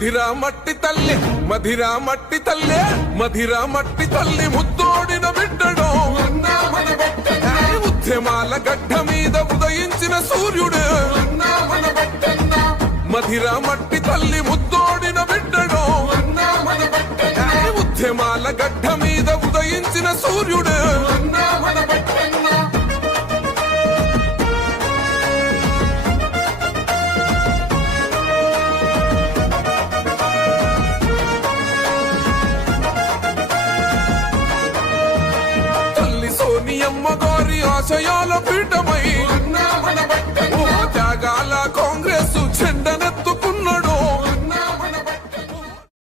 మధిరా మట్టి తల్లి మధిరా మట్టి తల్లి మధిరా మట్టి తల్లి ముద్దోడిన బిడ్డడు ఉద్యమాల గడ్డ మీద ఉదయించిన సూర్యుడు మధిరా మట్టి తల్లి ముద్దోడిన బిడ్డడు ఉద్యమాల గడ్డ మీద ఉదయించిన సూర్యుడు